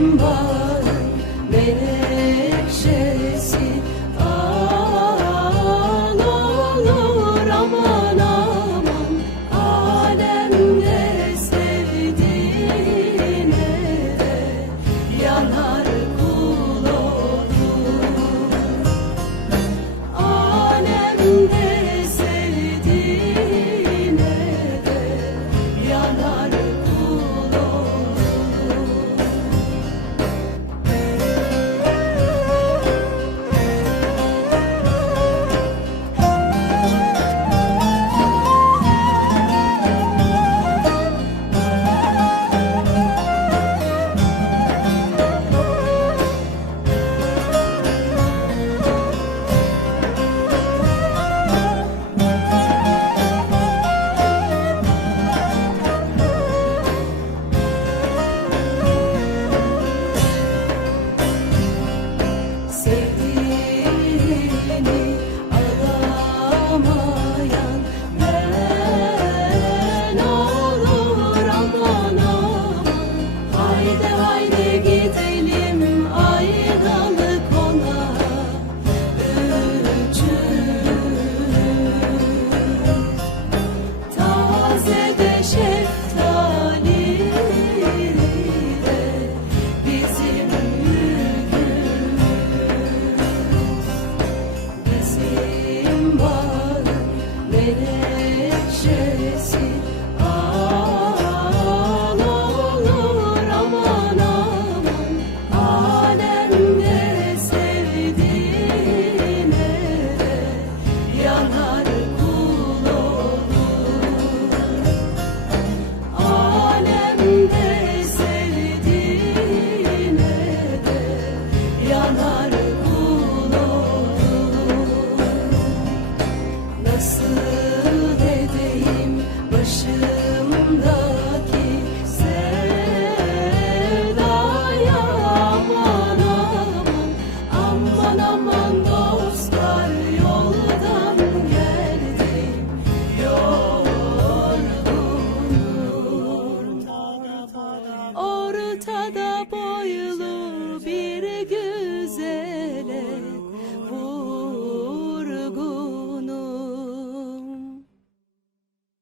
bağın beni sleep.